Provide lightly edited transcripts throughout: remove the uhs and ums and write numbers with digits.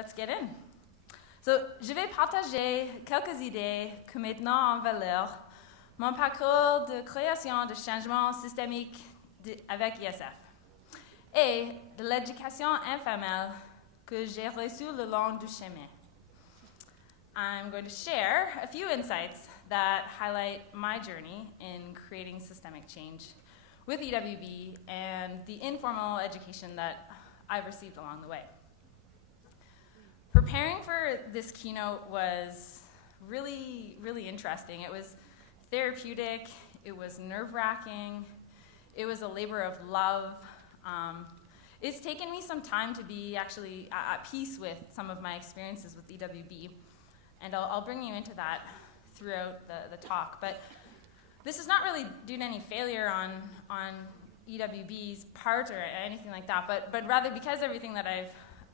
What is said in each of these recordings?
let's get in. So, je vais partager quelques idées que mettent en valeur mon parcours de création de changements systémiques avec ISF et de l'éducation informelle que j'ai reçue le long du chemin. I'm going to share a few insights that highlight my journey in creating systemic change with EWB and the informal education that I've received along the way. Preparing for this keynote was really, really interesting. It was therapeutic, it was nerve-wracking, it was a labor of love. It's taken me some time to be actually at peace with some of my experiences with EWB, and I'll bring you into that throughout the talk. But this is not really due to any failure on EWB's part or anything like that, but rather because everything that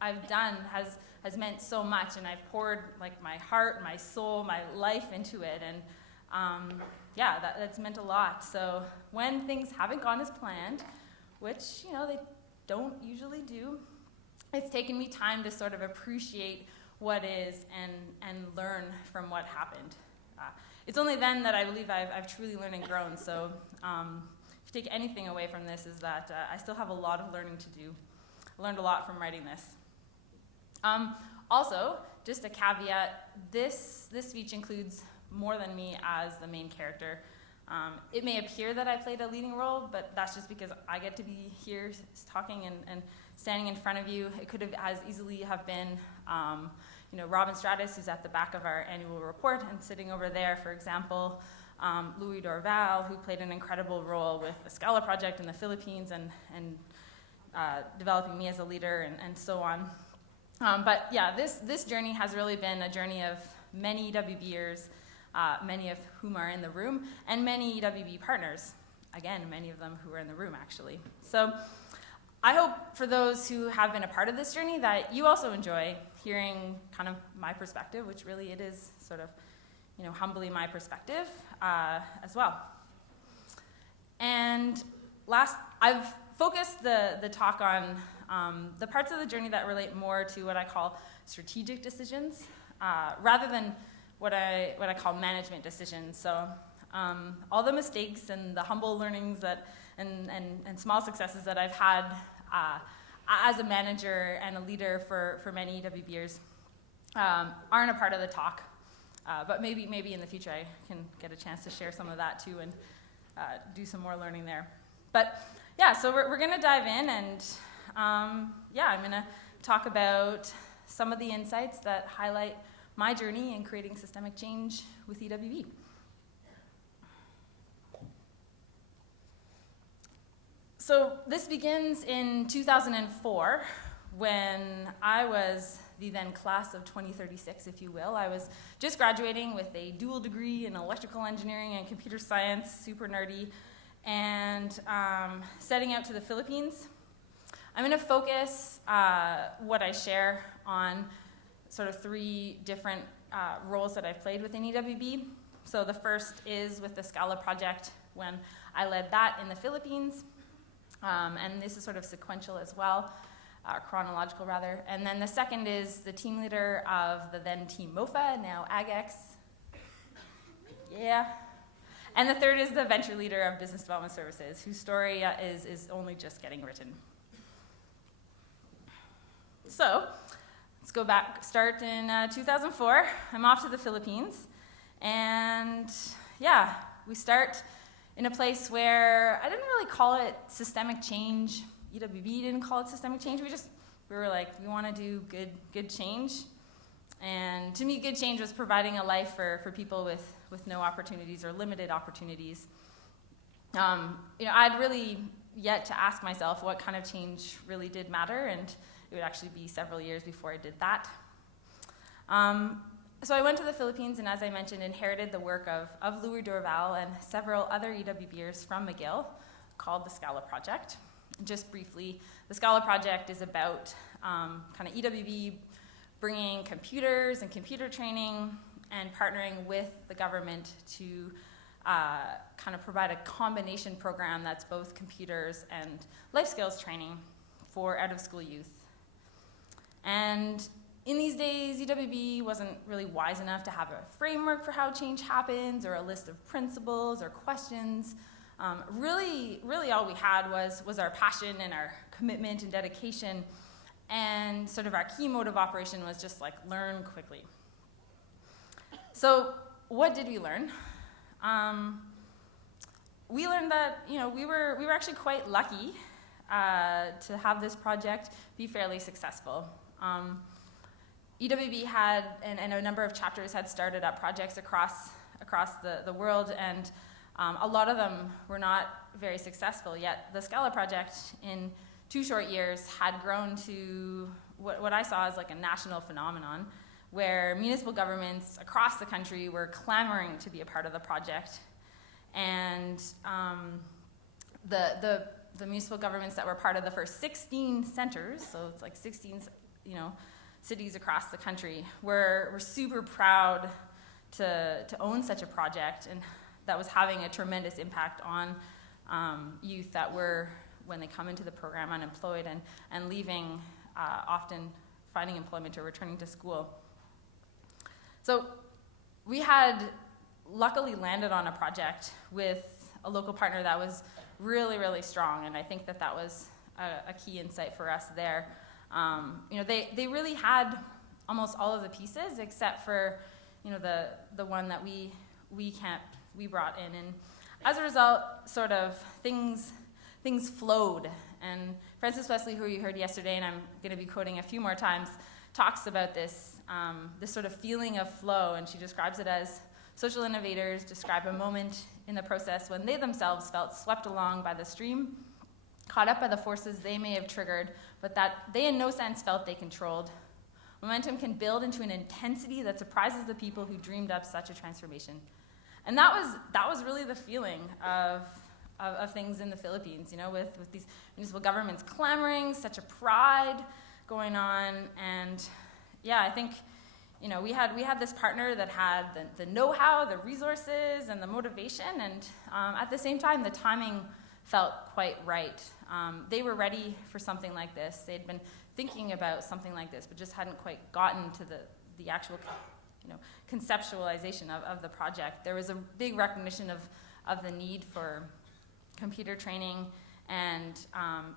I've done has meant so much, and I've poured like my heart, my soul, my life into it, and that's meant a lot. So when things haven't gone as planned, which they don't usually do, it's taken me time to sort of appreciate what is and learn from what happened. It's only then that I believe I've truly learned and grown. So if you take anything away from this, is that I still have a lot of learning to do. I learned a lot from writing this. Also, just a caveat, this speech includes more than me as the main character. It may appear that I played a leading role, but that's just because I get to be here talking and standing in front of you. It could have as easily have been Robin Stratus, who's at the back of our annual report, and sitting over there, for example, Louis Dorval, who played an incredible role with the Scala project in the Philippines and developing me as a leader and so on. But yeah, this journey has really been a journey of many EWBers, many of whom are in the room, and many EWB partners. Again, many of them who are in the room, actually. So I hope for those who have been a part of this journey that you also enjoy hearing kind of my perspective, which really it is sort of, humbly my perspective as well. And I've focused the talk on the parts of the journey that relate more to what I call strategic decisions, rather than what I call management decisions. So all the mistakes and the humble learnings and small successes that I've had as a manager and a leader for many EWBers aren't a part of the talk. But maybe in the future I can get a chance to share some of that too and do some more learning there. But yeah, so we're going to dive in, and I'm going to talk about some of the insights that highlight my journey in creating systemic change with EWB. So this begins in 2004, when I was the then class of 2036, if you will. I was just graduating with a dual degree in electrical engineering and computer science, super nerdy, and setting out to the Philippines. I'm going to focus what I share on sort of three different roles that I've played within EWB. So the first is with the Scala project, when I led that in the Philippines. And this is sort of sequential as well, chronological rather. And then the second is the team leader of the then Team MOFA, now AGEX. Yeah. And the third is the venture leader of Business Development Services, whose story is only just getting written. So let's go back, start in 2004. I'm off to the Philippines. And yeah, we start in a place where I didn't really call it systemic change. EWB didn't call it systemic change. We were like, we want to do good change. And to me, good change was providing a life for people with no opportunities or limited opportunities. I'd really yet to ask myself what kind of change really did matter, and it would actually be several years before I did that. So I went to the Philippines, and as I mentioned, inherited the work of Louis Dorval and several other EWBers from McGill called the Scala Project. Just briefly, the Scala Project is about kind of EWB bringing computers and computer training and partnering with the government to kind of provide a combination program that's both computers and life skills training for out-of-school youth. And in these days, UWB wasn't really wise enough to have a framework for how change happens or a list of principles or questions. Really all we had was our passion and our commitment and dedication, and sort of our key mode of operation was just like learn quickly. So what did we learn? We learned that we were actually quite lucky to have this project be fairly successful. UWB had, and a number of chapters had started up projects across the world, and a lot of them were not very successful, yet the Scala project in 2 short years had grown to what I saw as like a national phenomenon, where municipal governments across the country were clamoring to be a part of the project. And the municipal governments that were part of the first 16 centers, so it's like 16 cities across the country, were super proud to own such a project, and that was having a tremendous impact on youth that were, when they come into the program, unemployed and leaving, often finding employment or returning to school. So we had luckily landed on a project with a local partner that was really strong, and I think that was a key insight for us there. They really had almost all of the pieces except for the one that we brought in, and as a result, sort of things flowed. And Frances Wesley, who you heard yesterday, and I'm going to be quoting a few more times, talks about this sort of feeling of flow, and she describes it as social innovators describe a moment in the process when they themselves felt swept along by the stream, caught up by the forces they may have triggered, but that they in no sense felt they controlled. Momentum can build into an intensity that surprises the people who dreamed up such a transformation. And that was really the feeling of things in the Philippines, with these municipal governments clamoring, such a pride going on, and yeah, I think we had this partner that had the know-how, the resources, and the motivation, and at the same time, the timing felt quite right. They were ready for something like this. They had been thinking about something like this, but just hadn't quite gotten to the actual conceptualization of the project. There was a big recognition of the need for computer training and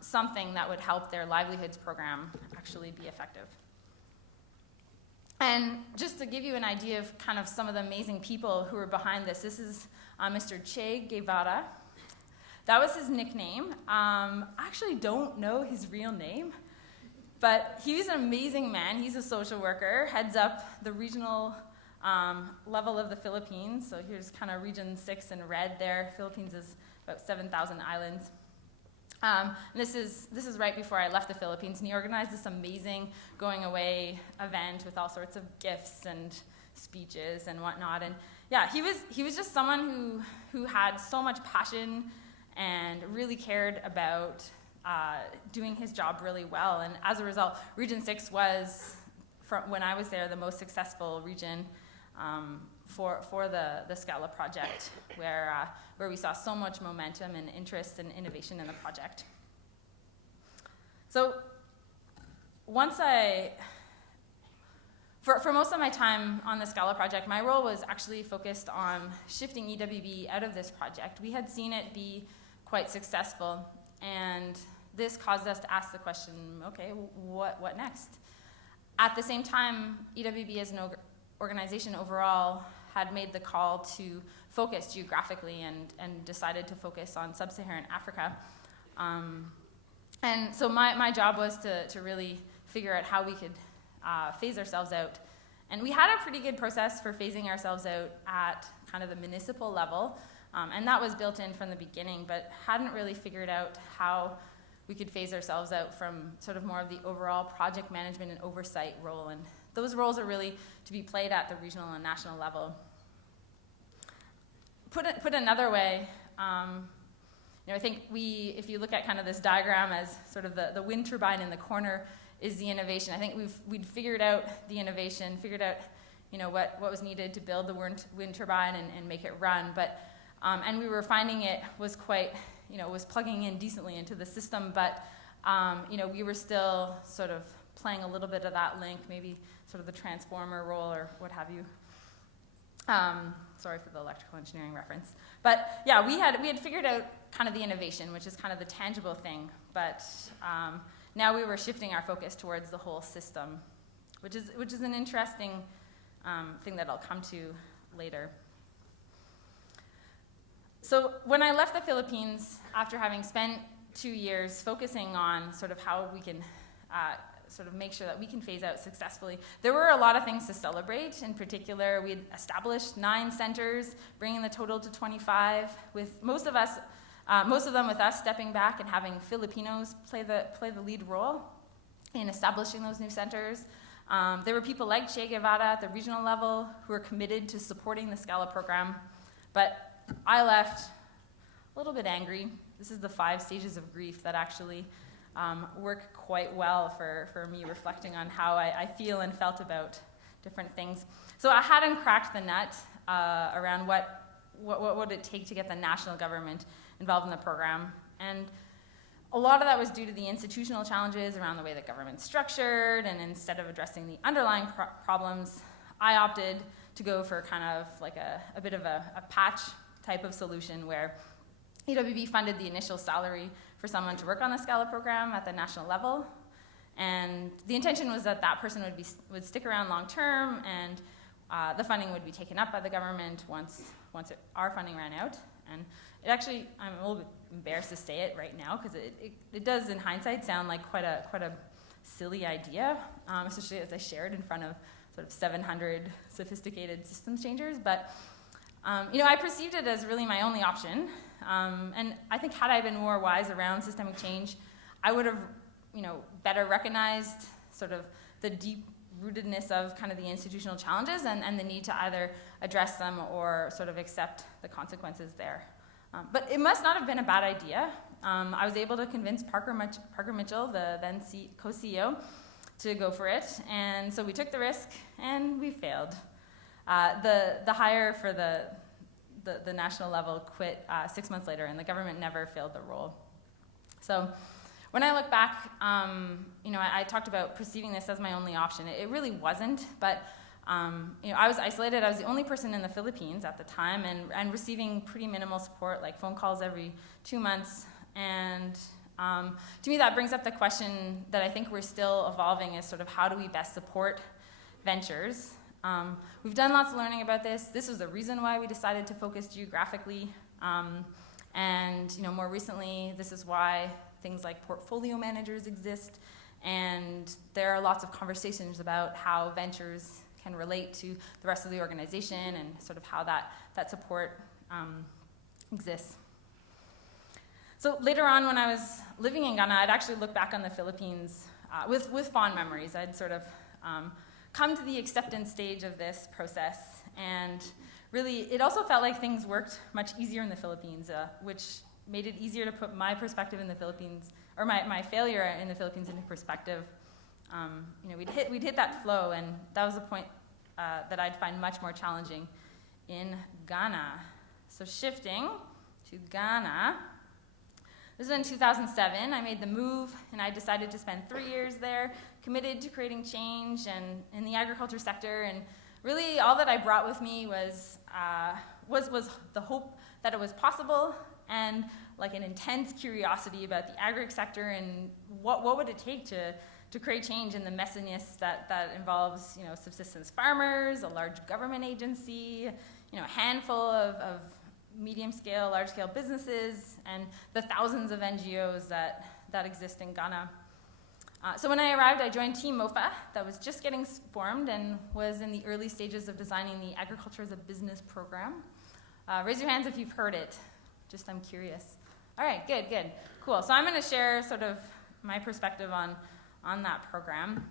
something that would help their livelihoods program actually be effective. And just to give you an idea of kind of some of the amazing people who were behind this is Mr. Che Guevara. That was his nickname. I actually don't know his real name, but he was an amazing man. He's a social worker, heads up the regional level of the Philippines. So here's kind of Region 6 in red there. Philippines is about 7,000 islands. And this is right before I left the Philippines, and he organized this amazing going away event with all sorts of gifts and speeches and whatnot. And yeah, he was just someone who had so much passion and really cared about doing his job really well. And as a result, Region 6 was, when I was there, the most successful region for the Scala project, where we saw so much momentum and interest and innovation in the project. So for most of my time on the Scala project, my role was actually focused on shifting EWB out of this project. We had seen it be quite successful, and this caused us to ask the question, okay, what next? At the same time, EWB as an organization overall had made the call to focus geographically and decided to focus on sub-Saharan Africa. And so my job was to really figure out how we could phase ourselves out. And we had a pretty good process for phasing ourselves out at kind of the municipal level, and that was built in from the beginning, but hadn't really figured out how we could phase ourselves out from sort of more of the overall project management and oversight role. And those roles are really to be played at the regional and national level. Put another way, I think if you look at kind of this diagram as sort of the wind turbine in the corner is the innovation. I think we'd figured out the innovation, figured out what was needed to build the wind turbine and make it run, but and we were finding it was quite, was plugging in decently into the system, but we were still sort of playing a little bit of that link, maybe sort of the transformer role or what have you. Sorry for the electrical engineering reference. But yeah, we had figured out kind of the innovation, which is kind of the tangible thing. But now we were shifting our focus towards the whole system, which is an interesting thing that I'll come to later. So when I left the Philippines, after having spent 2 years focusing on sort of how we can sort of make sure that we can phase out successfully, there were a lot of things to celebrate. In particular, we had established 9 centers, bringing the total to 25, with most of them with us stepping back and having Filipinos play the lead role in establishing those new centers. There were people like Che Guevara at the regional level who were committed to supporting the Scala program, but I left a little bit angry. This is the 5 stages of grief that actually work quite well for me reflecting on how I feel and felt about different things. So I hadn't cracked the nut around what would it take to get the national government involved in the program. And a lot of that was due to the institutional challenges around the way the government's structured, and instead of addressing the underlying problems, I opted to go for kind of like a bit of a patch type of solution where EWB funded the initial salary for someone to work on the Scala program at the national level, and the intention was that that person would stick around long term, and the funding would be taken up by the government once our funding ran out. And it actually, I'm a little bit embarrassed to say it right now because it does in hindsight sound like quite a silly idea, especially as I shared in front of sort of 700 sophisticated systems changers. But I perceived it as really my only option. And I think had I been more wise around systemic change, I would have, better recognized sort of the deep rootedness of kind of the institutional challenges and the need to either address them or sort of accept the consequences there. But it must not have been a bad idea. I was able to convince Parker Mitchell, the then co-CEO, to go for it. And so we took the risk and we failed. The hire for the national level quit 6 months later, and the government never filled the role. So when I look back, I talked about perceiving this as my only option. It really wasn't, but I was isolated. I was the only person in the Philippines at the time, and receiving pretty minimal support, like phone calls every 2 months. And to me, that brings up the question that I think we're still evolving is sort of how do we best support ventures. We've done lots of learning about this. This was the reason why we decided to focus geographically. And more recently, this is why things like portfolio managers exist. And there are lots of conversations about how ventures can relate to the rest of the organization and sort of how that support exists. So later on, when I was living in Ghana, I'd actually look back on the Philippines with fond memories. I'd sort of come to the acceptance stage of this process, and really, it also felt like things worked much easier in the Philippines, which made it easier to put my perspective in the Philippines, or my failure in the Philippines into perspective. We'd hit that flow, and that was a point that I'd find much more challenging in Ghana. So shifting to Ghana, this was in 2007. I made the move, and I decided to spend 3 years there, committed to creating change and in the agriculture sector. And really, all that I brought with me was the hope that it was possible, and like an intense curiosity about the agri sector and what would it take to create change in the messiness that involves subsistence farmers, a large government agency, a handful of medium-scale, large-scale businesses, and the thousands of NGOs that exist in Ghana. So when I arrived, I joined Team MOFA that was just getting formed and was in the early stages of designing the Agriculture as a Business program. Raise your hands if you've heard it. Just I'm curious. All right, good. Cool. So I'm going to share sort of my perspective on that program.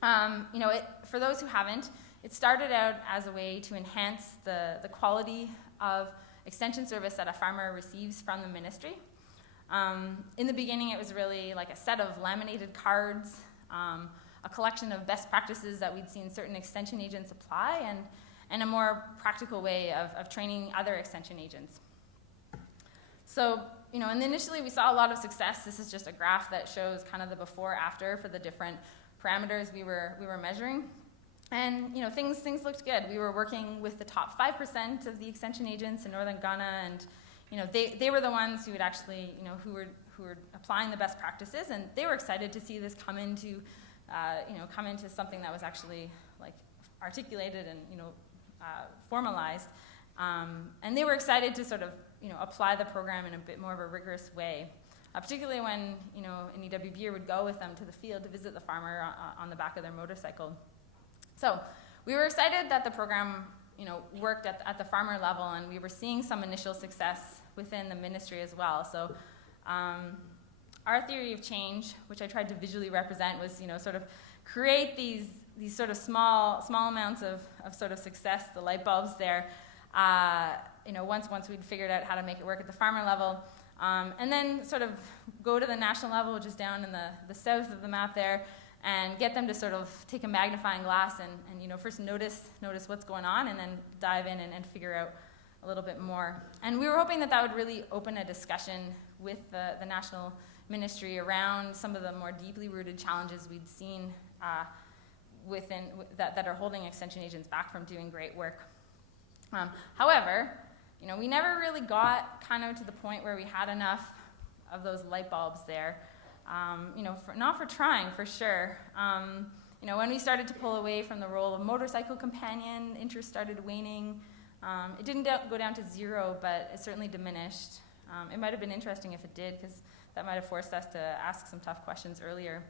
For those who haven't, it started out as a way to enhance the quality of extension service that a farmer receives from the ministry. In the beginning, it was really like a set of laminated cards, a collection of best practices that we'd seen certain extension agents apply, and a more practical way of training other extension agents. So and initially we saw a lot of success. This is just a graph that shows kind of the before after for the different parameters we were measuring. And things looked good. We were working with the top 5% of the extension agents in northern Ghana, and they were the ones who would actually who were applying the best practices, and they were excited to see this come into something that was actually like articulated and formalized. And they were excited to sort of apply the program in a bit more of a rigorous way, particularly when an EWBer would go with them to the field to visit the farmer on the back of their motorcycle. So we were excited that the program worked at the farmer level, and we were seeing some initial success within the ministry as well. So our theory of change, which I tried to visually represent, was sort of create these sort of small amounts of sort of success, the light bulbs there. Once we'd figured out how to make it work at the farmer level, and then sort of go to the national level, which is down in the south of the map there, and get them to sort of take a magnifying glass and first notice what's going on, and then dive in and figure out a little bit more. And we were hoping that would really open a discussion with the national ministry around some of the more deeply rooted challenges we'd seen that are holding extension agents back from doing great work. However, we never really got kind of to the point where we had enough of those light bulbs there. Not for trying, for sure. When we started to pull away from the role of motorcycle companion, interest started waning. It didn't go down to zero, but it certainly diminished. It might have been interesting if it did, because that might have forced us to ask some tough questions earlier.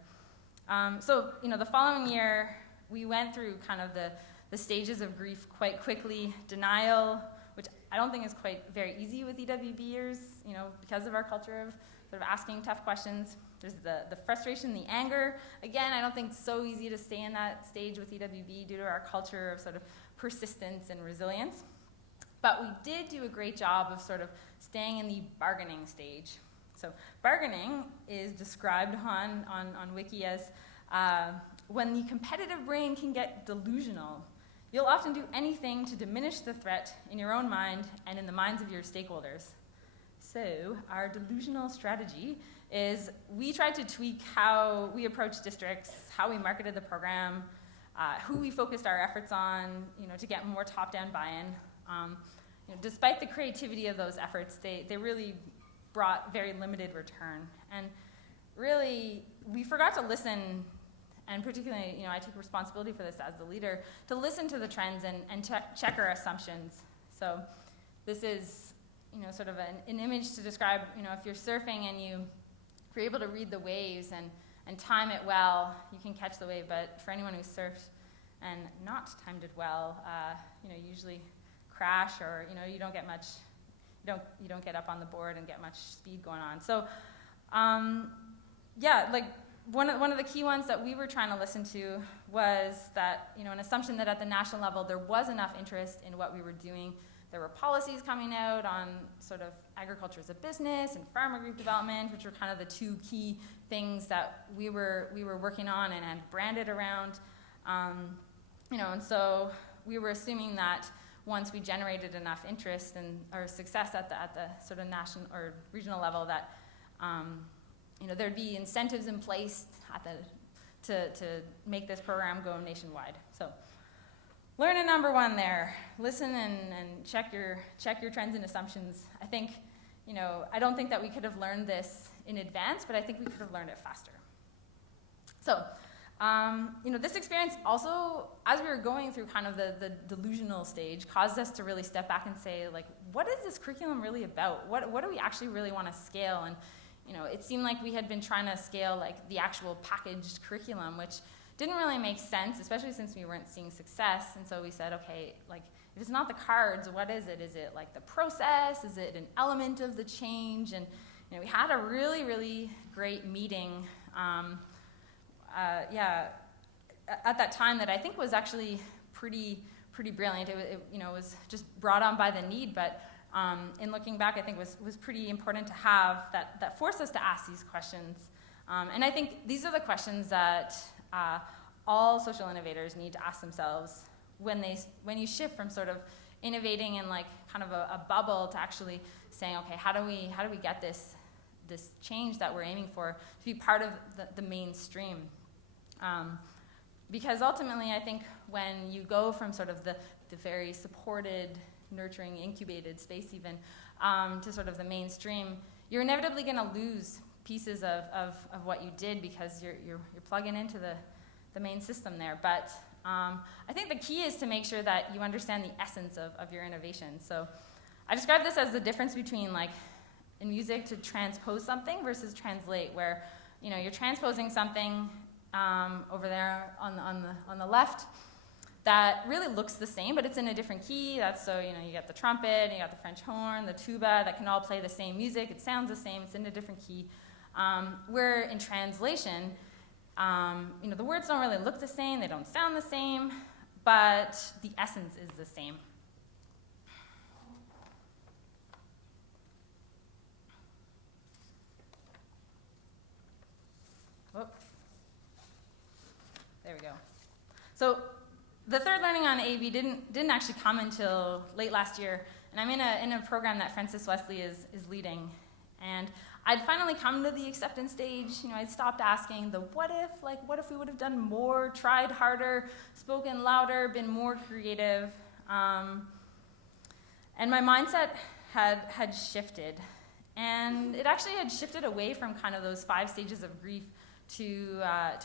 The following year, we went through kind of the stages of grief quite quickly. Denial, which I don't think is quite very easy with EWBers, because of our culture of sort of asking tough questions. There's the frustration, the anger. Again, I don't think it's so easy to stay in that stage with EWB due to our culture of sort of persistence and resilience. But we did do a great job of sort of staying in the bargaining stage. So bargaining is described on Wiki as when the competitive brain can get delusional. You'll often do anything to diminish the threat in your own mind and in the minds of your stakeholders. So our delusional strategy is we tried to tweak how we approached districts, how we marketed the program, who we focused our efforts on, to get more top-down buy-in. Despite the creativity of those efforts, they really brought very limited return. And really, we forgot to listen, and particularly, I take responsibility for this as the leader, to listen to the trends and check our assumptions. So this is, sort of an image to describe, if you're surfing and you're able to read the waves and time it well, you can catch the wave. But for anyone who's surfed and not timed it well, usually crash, or you don't get much, you don't get up on the board and get much speed going on. So one of the key ones that we were trying to listen to was that an assumption that at the national level there was enough interest in what we were doing. There were policies coming out on sort of agriculture as a business and farmer group development, which were kind of the two key things that we were working on and branded around. And so we were assuming that once we generated enough interest or success at the sort of national or regional level, that there'd be incentives in place to make this program go nationwide. So learning number one there: listen and check your trends and assumptions. I think, I don't think that we could have learned this in advance, but I think we could have learned it faster. So, this experience also, as we were going through kind of the delusional stage, caused us to really step back and say, like, what is this curriculum really about? What do we actually really want to scale? And, it seemed like we had been trying to scale, like, the actual packaged curriculum, which didn't really make sense, especially since we weren't seeing success. And so we said, okay, like, if it's not the cards, what is it? Is it like the process? Is it an element of the change? And we had a really, really great meeting at that time that I think was actually pretty brilliant. It was just brought on by the need, but in looking back, I think was pretty important to have that forced us to ask these questions. And I think these are the questions that all social innovators need to ask themselves when you shift from sort of innovating in like kind of a bubble to actually saying, okay, how do we get this this change that we're aiming for to be part of the mainstream. Because ultimately, I think when you go from sort of the very supported, nurturing, incubated space even, to sort of the mainstream, you're inevitably going to lose pieces of what you did because you're plugging into the main system there. But I think the key is to make sure that you understand the essence of your innovation. So I describe this as the difference between, like, in music, to transpose something versus translate, where, you know, you're transposing something over there on the left that really looks the same, but it's in a different key. That's so, you know, you got the trumpet, you got the French horn, the tuba, that can all play the same music. It sounds the same, it's in a different key. Where in translation, you know, the words don't really look the same, they don't sound the same, but the essence is the same. Whoop. There we go. So the third learning on AAB didn't actually come until late last year, and I'm in a program that Francis Wesley is leading. And I'd finally come to the acceptance stage. You know, I'd stopped asking the what if we would have done more, tried harder, spoken louder, been more creative. And my mindset had shifted. And it actually had shifted away from kind of those 5 stages of grief to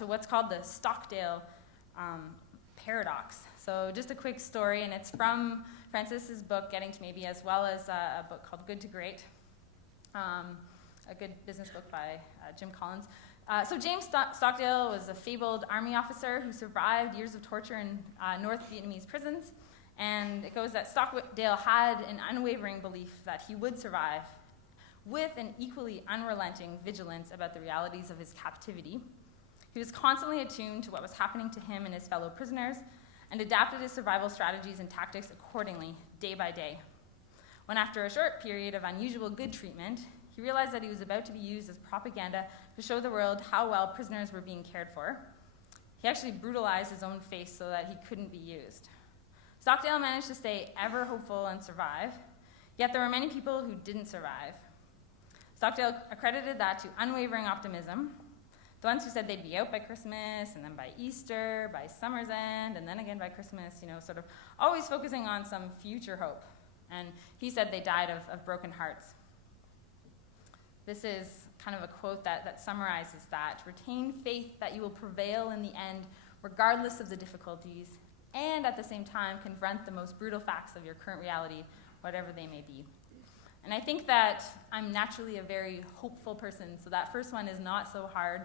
what's called the Stockdale paradox. So just a quick story, and it's from Francis's book, Getting to Maybe, as well as a book called Good to Great, a good business book by Jim Collins. So James Stockdale was a fabled army officer who survived years of torture in North Vietnamese prisons, and it goes that Stockdale had an unwavering belief that he would survive, with an equally unrelenting vigilance about the realities of his captivity. He was constantly attuned to what was happening to him and his fellow prisoners, and adapted his survival strategies and tactics accordingly, day by day. When after a short period of unusual good treatment, he realized that he was about to be used as propaganda to show the world how well prisoners were being cared for, he actually brutalized his own face so that he couldn't be used. Stockdale managed to stay ever hopeful and survive, yet there were many people who didn't survive. Stockdale accredited that to unwavering optimism, the ones who said they'd be out by Christmas, and then by Easter, by summer's end, and then again by Christmas, you know, sort of always focusing on some future hope. And he said they died of broken hearts. This is kind of a quote that summarizes that. Retain faith that you will prevail in the end, regardless of the difficulties, and at the same time confront the most brutal facts of your current reality, whatever they may be. And I think that I'm naturally a very hopeful person, so that first one is not so hard.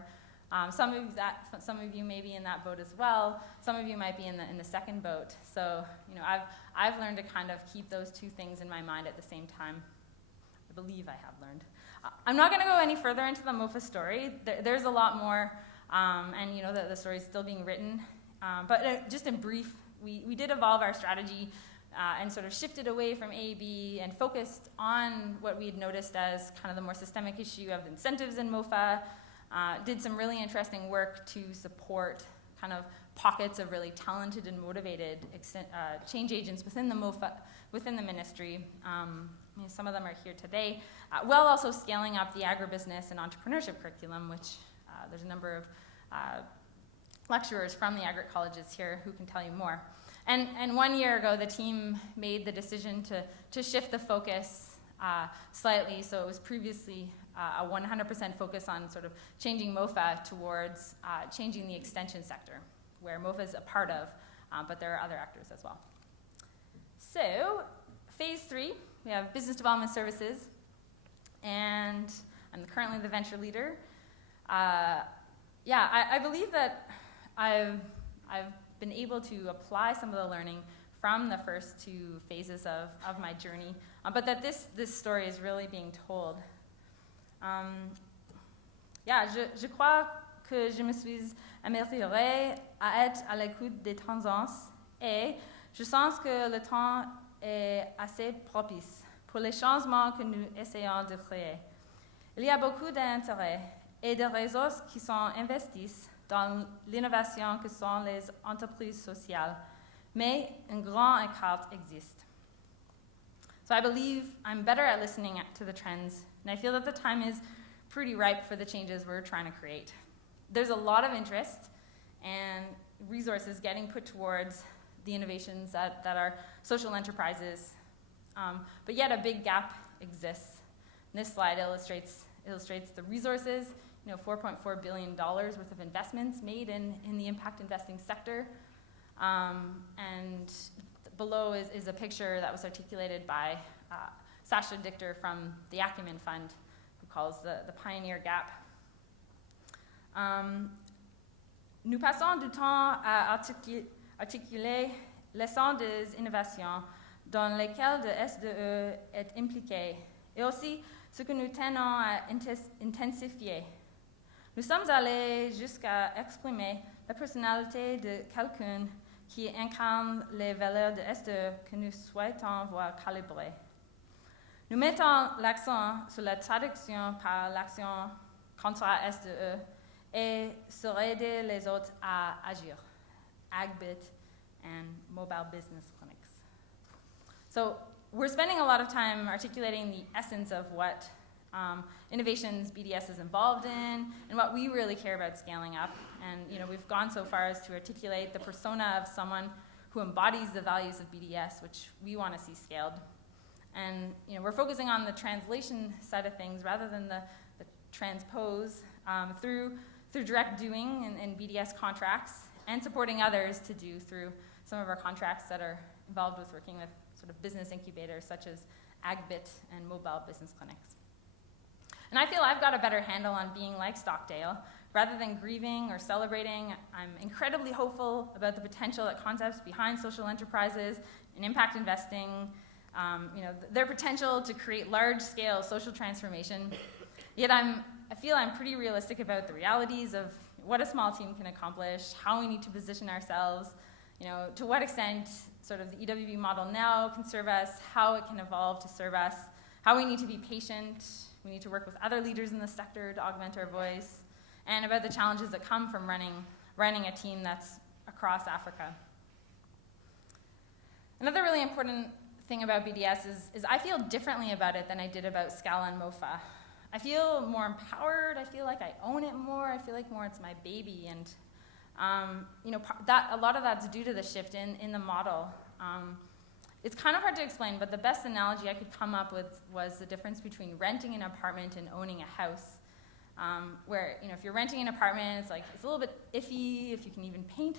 Some of you may be in that boat as well. Some of you might be in the second boat. So, you know, I've learned to kind of keep those two things in my mind at the same time. I believe I have learned. I'm not going to go any further into the Mofa story. There's a lot more, and you know the story is still being written. But just in brief, we did evolve our strategy and sort of shifted away from A/B and focused on what we had noticed as kind of the more systemic issue of incentives in MOFA. Did some really interesting work to support kind of pockets of really talented and motivated change agents within the MOFA, within the ministry. Some of them are here today, while also scaling up the agribusiness and entrepreneurship curriculum, which there's a number of lecturers from the agri colleges here who can tell you more. And 1 year ago, the team made the decision to shift the focus slightly. So it was previously a 100% focus on sort of changing MOFA towards changing the extension sector, where MOFA is a part of, but there are other actors as well. So phase 3, we have business development services, and I'm currently the venture leader. I believe that I've been able to apply some of the learning from the first 2 phases of my journey, but that this story is really being told. Je crois que je me suis améliorée à être à l'écoute des tendances et je sens que le temps est assez propice pour les changements que nous essayons de créer. Il y a beaucoup d'intérêts et de ressources qui sont investis dans l'innovation que sont les entreprises sociales, mais un grand écart existe. So I believe I'm better at listening to the trends, and I feel that the time is pretty ripe for the changes we're trying to create. There's a lot of interest and resources getting put towards the innovations that are social enterprises, but yet a big gap exists. And this slide illustrates the resources, $4.4 billion worth of investments made in the impact investing sector. And below is a picture that was articulated by Sasha Dichter from the Acumen Fund, who calls the Pioneer Gap. Nous passons du temps à articuler l'essence des innovations dans lesquelles le SDE est impliqué, et aussi ce que nous tenons à intensifier. Nous sommes allés jusqu'à exprimer la personnalité de quelqu'un qui incarne les valeurs de SDE que nous souhaitons voir calibrées. Nous mettons l'accent sur la traduction par l'action contre SDE et sur aider les autres à agir. AgBit and mobile business clinics. So we're spending a lot of time articulating the essence of what innovations BDS is involved in and what we really care about scaling up. And we've gone so far as to articulate the persona of someone who embodies the values of BDS, which we want to see scaled. And we're focusing on the translation side of things rather than the transpose through direct doing in BDS contracts and supporting others to do through some of our contracts that are involved with working with sort of business incubators such as AgBit and mobile business clinics. And I feel I've got a better handle on being like Stockdale. Rather than grieving or celebrating, I'm incredibly hopeful about the potential that concepts behind social enterprises and impact investing, their potential to create large-scale social transformation. Yet I feel I'm pretty realistic about the realities of what a small team can accomplish, how we need to position ourselves, to what extent sort of the EWB model now can serve us, how it can evolve to serve us, how we need to be patient, we need to work with other leaders in the sector to augment our voice, and about the challenges that come from running a team that's across Africa. Another really important thing about BDS is I feel differently about it than I did about Scala and MOFA. I feel more empowered. I feel like I own it more. I feel like more it's my baby, and that a lot of that's due to the shift in the model. It's kind of hard to explain, but the best analogy I could come up with was the difference between renting an apartment and owning a house. Where if you're renting an apartment, it's a little bit iffy if you can even paint.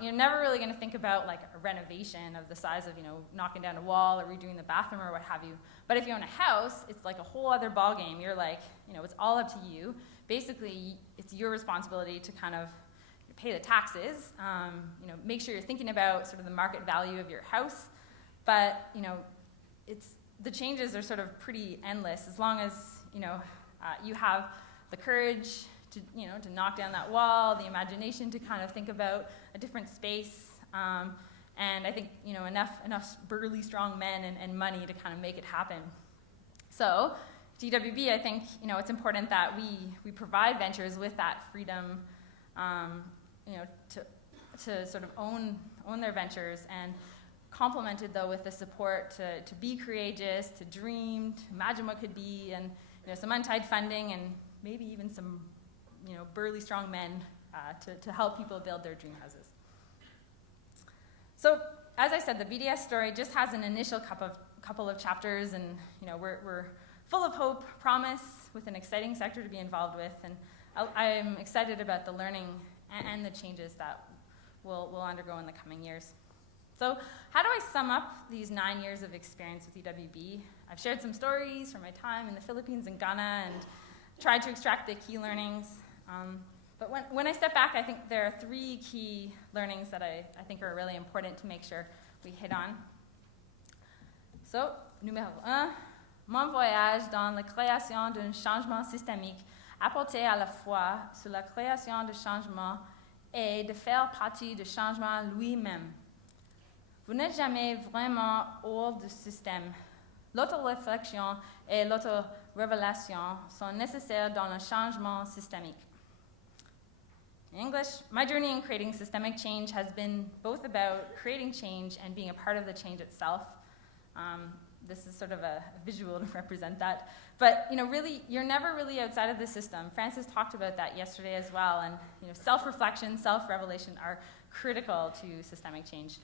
You're never really going to think about like a renovation of the size of knocking down a wall or redoing the bathroom or what have you. But if you own a house, it's like a whole other ballgame. You're like it's all up to you. Basically, it's your responsibility to kind of pay the taxes. Make sure you're thinking about sort of the market value of your house. But the changes are sort of pretty endless as long as you have the courage to knock down that wall, the imagination to kind of think about a different space, and I think enough burly, strong men and money to kind of make it happen. So, DWB, I think it's important that we provide ventures with that freedom, to sort of own their ventures, and complemented though with the support to be courageous, to dream, to imagine what could be, and some untied funding, and maybe even some burly, strong men to help people build their dream houses. So, as I said, the BDS story just has an initial couple of chapters, and we're full of hope, promise, with an exciting sector to be involved with, and I'm excited about the learning and the changes that we'll undergo in the coming years. So, how do I sum up these 9 years of experience with EWB? I've shared some stories from my time in the Philippines and Ghana and tried to extract the key learnings. But when I step back, I think there are 3 key learnings that I think are really important to make sure we hit on. So, numéro 1, mon voyage dans la création d'un changement systémique apporté à la fois sur la création de changement et de faire partie du changement lui-même. Vous n'êtes jamais vraiment hors du système. L'auto-réflexion et l'auto-révélation sont nécessaires dans le changement systémique. In English, my journey in creating systemic change has been both about creating change and being a part of the change itself. This is sort of a visual to represent that. But really, you're never really outside of the system. Francis talked about that yesterday as well. And self-reflection, self-revelation are critical to systemic change.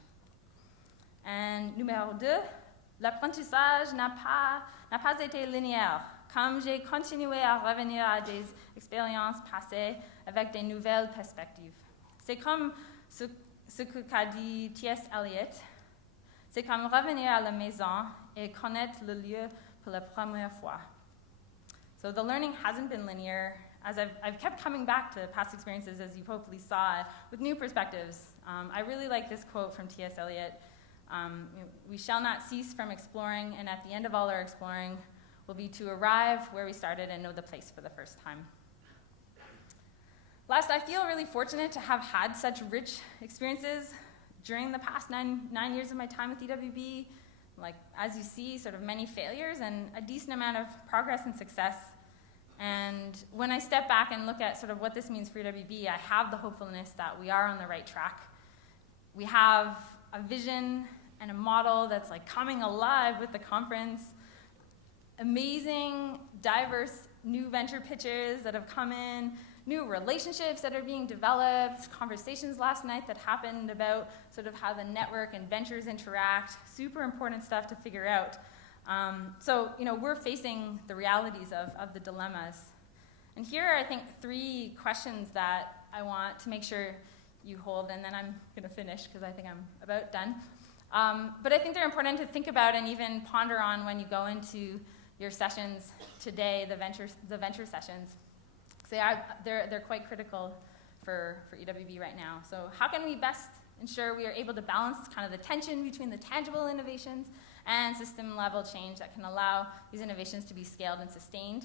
And numéro 2, l'apprentissage n'a pas été linéaire. Comme j'ai continué à revenir à des expériences passées avec des nouvelles perspectives. C'est comme ce qu'a dit T.S. Eliot. C'est comme revenir à la maison et connaître le lieu pour la première fois. So the learning hasn't been linear, as I've kept coming back to past experiences, as you hopefully saw, with new perspectives. I really like this quote from T.S. Eliot. We shall not cease from exploring, and at the end of all our exploring will be to arrive where we started and know the place for the first time. Last, I feel really fortunate to have had such rich experiences during the past nine years of my time with EWB. Like, as you see, sort of many failures and a decent amount of progress and success. And when I step back and look at sort of what this means for EWB, I have the hopefulness that we are on the right track. We have a vision and a model that's like coming alive with the conference. Amazing, diverse new venture pitches that have come in, new relationships that are being developed, conversations last night that happened about sort of how the network and ventures interact, super important stuff to figure out. So we're facing the realities of the dilemmas. And here are, I think, 3 questions that I want to make sure you hold, and then I'm going to finish because I think I'm about done. But I think they're important to think about and even ponder on when you go into your sessions today, the venture sessions. So they're quite critical for EWB right now. So how can we best ensure we are able to balance kind of the tension between the tangible innovations and system-level change that can allow these innovations to be scaled and sustained?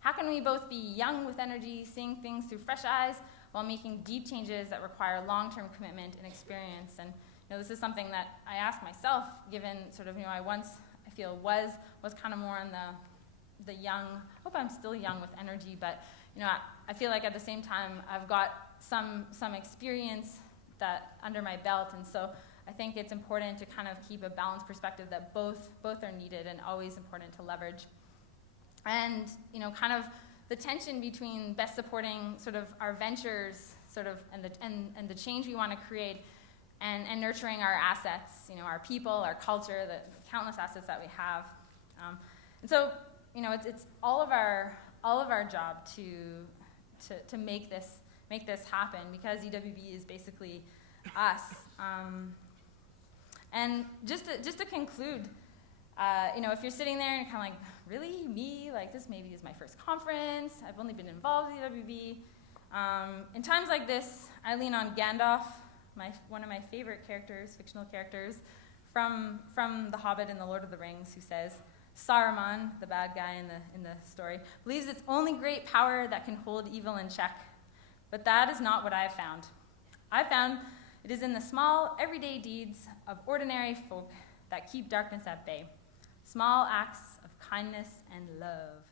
How can we both be young with energy, seeing things through fresh eyes, while making deep changes that require long-term commitment and experience? And this is something that I ask myself, given sort of I feel was kind of more on the young. I hope I'm still young with energy, but I feel like at the same time I've got some experience that under my belt, and so I think it's important to kind of keep a balanced perspective that both are needed and always important to leverage. And kind of the tension between best supporting sort of our ventures, sort of and the change we want to create, and nurturing our assets, our people, our culture, the countless assets that we have. And so it's all of our job to make this happen, because EWB is basically us. And just to conclude, if you're sitting there and you're kind of like, really, me? Like, this maybe is my first conference. I've only been involved with EWB. In times like this, I lean on Gandalf, one of my favorite fictional characters, from The Hobbit and The Lord of the Rings, who says, Saruman, the bad guy in the story, believes it's only great power that can hold evil in check. But that is not what I have found. I found it is in the small, everyday deeds of ordinary folk that keep darkness at bay. Small acts of kindness and love.